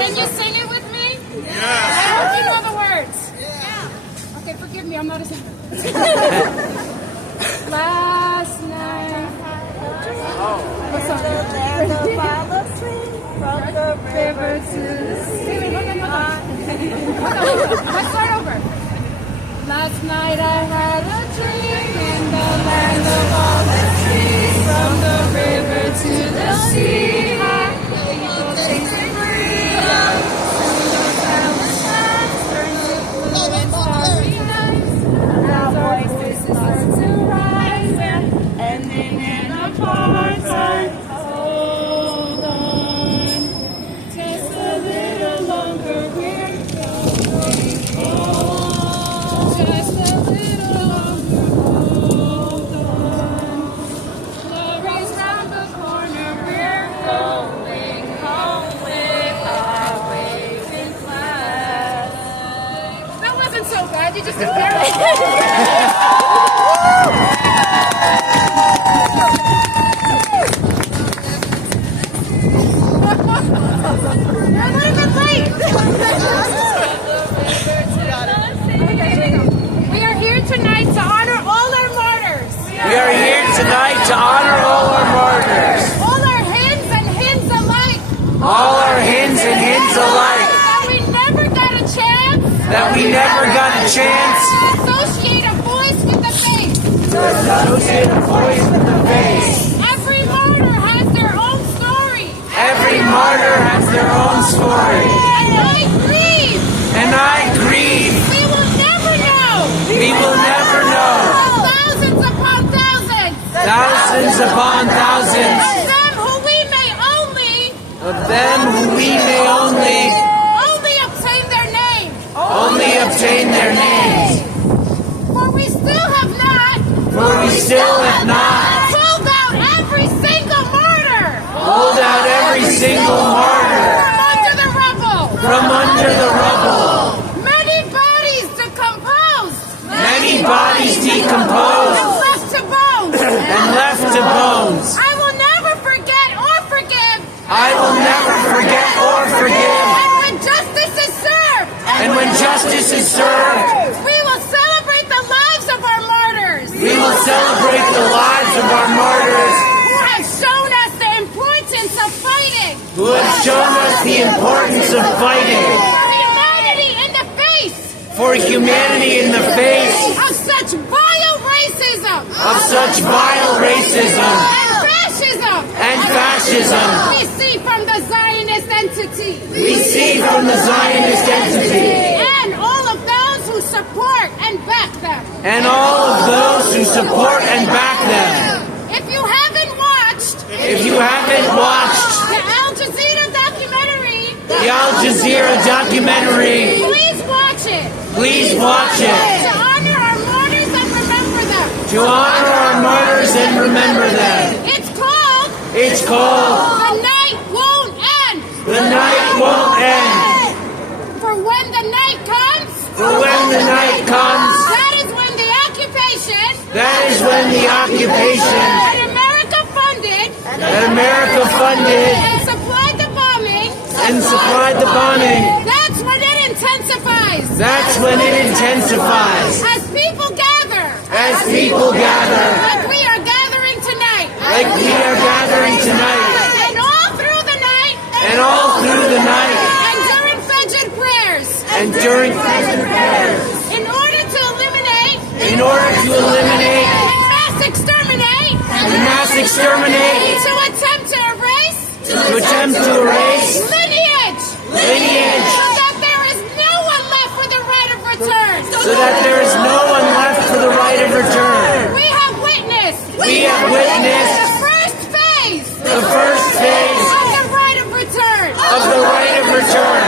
Can you sing it with me? Yeah. I hope you know the words. Yeah. Okay, forgive me, I'm not a singer. Last night. What's up? From the river to the sea. Hold on. Let's start over. Last night I had a dream in the land of all the trees. From the river to the sea. People chasing freedom. Palestine turns to blue and starry nights. As our voices start to rise, ending in apartheid. Hold on, just a little longer. We're going home. Just a little longer. Hold on. Glory's round the corner. We're going home with our waving flag. That wasn't so bad. You just compared it. We are here tonight to honor all our martyrs. We are here tonight to honor all our martyrs. All our Hinds and Hinds alike. All our Hinds and Hinds alike. That we never got a chance. That we never got a chance To associate a voice with the face. to associate a voice with the face. Every martyr has their own story. Every martyr has their own story. And I grieve. And I grieve. We will never know. We will never know. Thousands upon thousands. Thousands upon thousands Of them who we may only of them who we may only obtain their name. obtain their names. For we still have not For we still have not pulled out every single martyr pulled out every single martyr from under the rubble. from under the rubble. Many bodies decomposed Many bodies decomposed and left to bones. and left to bones. I will never forget or forgive. I will never forget or forgive. And when justice is served, And when justice is served, we will celebrate the lives of our martyrs we will celebrate the lives of our martyrs who have shown us the importance of fighting who have shown us the importance of fighting for humanity in the face for humanity in the face of such vile racism of such vile racism and fascism. and fascism. We see from the Zionist entity We see from the Zionist entity and all of those who support and back them. and all of those who support and back them. If you haven't watched If you haven't watched the Al Jazeera documentary, the Al Jazeera documentary, please watch it. please watch it. To honor our martyrs and remember them. To honor our martyrs and remember them. It's called It's called The Night Won't End. The Night Won't End. For when the night comes, For when the night comes, that is when the occupation that is when the occupation that America funded that America funded and supplied the bombing, and supplied the bombing, that's when it intensifies. that's when it intensifies. As people gather, As people gather, like we are gathering tonight, like we are gathering tonight, and all through the night, and all through the night, and during Fajr prayers, and during present prayers, in order to eliminate in order to eliminate and mass exterminate, and mass exterminate, to attempt to erase lineage, lineage, so that there is no one left for the right of return. so that there is no one left for the right of return. We have witnessed We have witnessed the first phase the first phase of the right of return. of the right of return.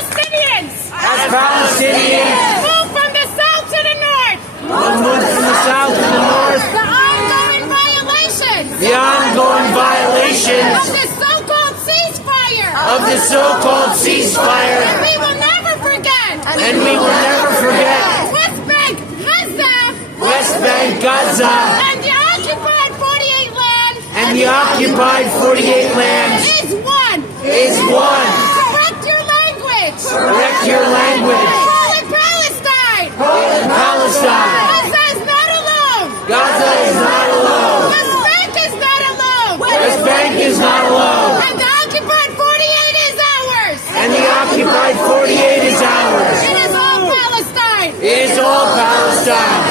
As Palestinians, move from the south to the north, Move from the south to the north, the ongoing violations the ongoing violations of the so-called ceasefire, of the so-called ceasefire, and we will never forget. and we will never forget West Bank, Gaza, West Bank, Gaza, occupied 48 lands is one. is one. Correct your language. Correct your language. Call it Palestine. Call it Palestine. Gaza is not alone. Gaza is not alone. West Bank is not alone. West Bank is not alone. And the occupied 48 is ours. And the occupied 48 is ours. It is all Palestine. It is all Palestine.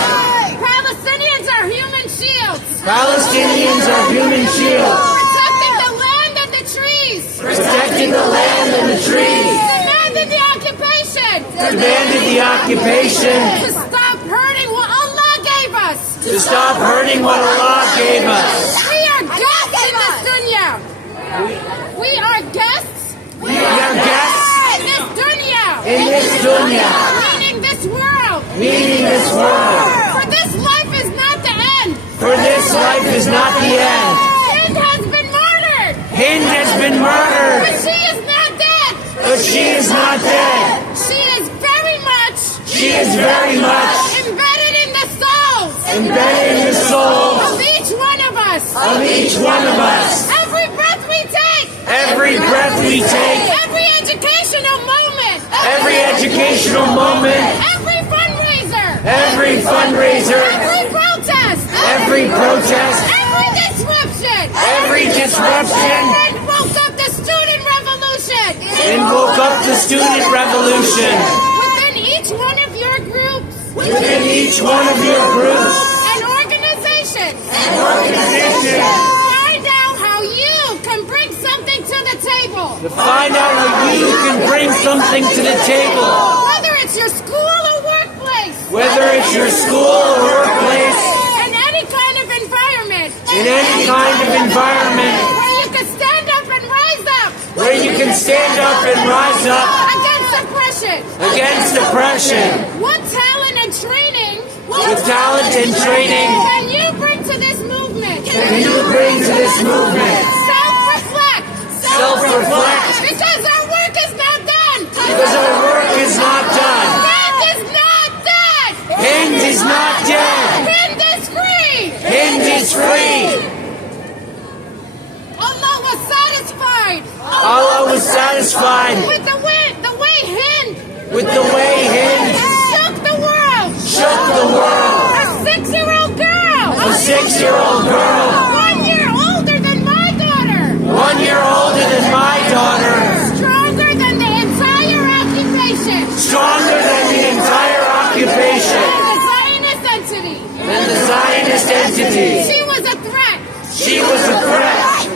Palestinians are human shields. Palestinians are human shields. Protecting the land and the trees. Protecting the land and the trees. Demanded the occupation. Demanded the occupation. To stop hurting what Allah gave us. To stop hurting what Allah gave us. We are guests in this dunya. We are guests. We are guests In this dunya. in this dunya. Meaning this world. Meaning this world. For this life is not the end. For this life is not the end. Hind has been martyred. Hind has been But murdered. she is not dead. But she is not dead. She is very much She is very much embedded in the souls embedded in the souls of each one of us. of each one of us. Every breath we take. Every breath we take. Every educational moment. Every educational moment. Every fundraiser. Every fundraiser. Every protest. Every protest. Every disruption. Every disruption. And woke up the student revolution. And woke up the student revolution. Within each one of your groups. Within each one of your groups And organizations. and organizations. Find out how you can bring something to the table. To find out how you can bring something to the table. Whether it's your school or workplace. Whether it's your school or workplace. In any kind of environment. In any kind of environment. Where you can stand up and rise up. Where you can stand up and rise up Against oppression. against oppression. What talent and training. With talent and training Can you bring to this movement? can you bring to this movement? Self-reflect. Self-reflect. Because our work is not done. Because our work is not done. Hind is not dead. Hind is not dead. Hind is free. Hind is free. Allah was satisfied Allah was satisfied with the way Hind with the way Hind shook the world. shook the world. A 6-year-old girl. A 6-year-old girl, 1 year older than my daughter. 1 year older than my daughter, Stronger than the entire occupation. stronger than the entire occupation, The Zionist entity. than the Zionist entity. She was a threat. She was a threat.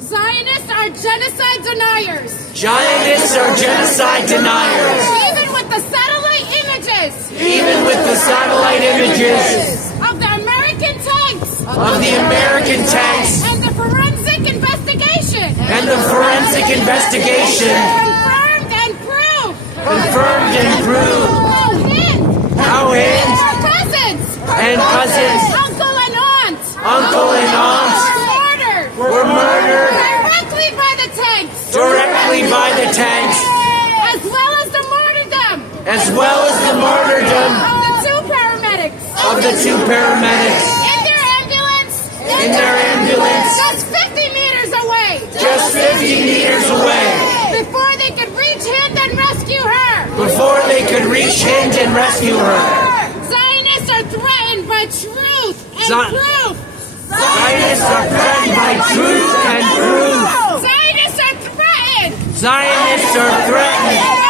Zionists are genocide deniers. Zionists are genocide deniers. Even with the satellite images Even with the satellite images of the American tanks of the American tanks and the forensic investigation and the forensic investigation confirmed and proved confirmed and proved how Hind, how Hind our cousins, and cousins, uncle and aunt, uncle and aunts were murdered were murdered directly by the tanks, directly by the tanks, as well as the martyrdom as well as the martyrdom of the two paramedics of the two paramedics in their ambulance in their ambulance just 50 meters away just 50 meters away before they could reach Hind and rescue her. before they could reach Hind and rescue her. Zionists are threatened by truth and Zi- proof. Zionists are threatened by truth and proof. Zionists are threatened Zionists are threatened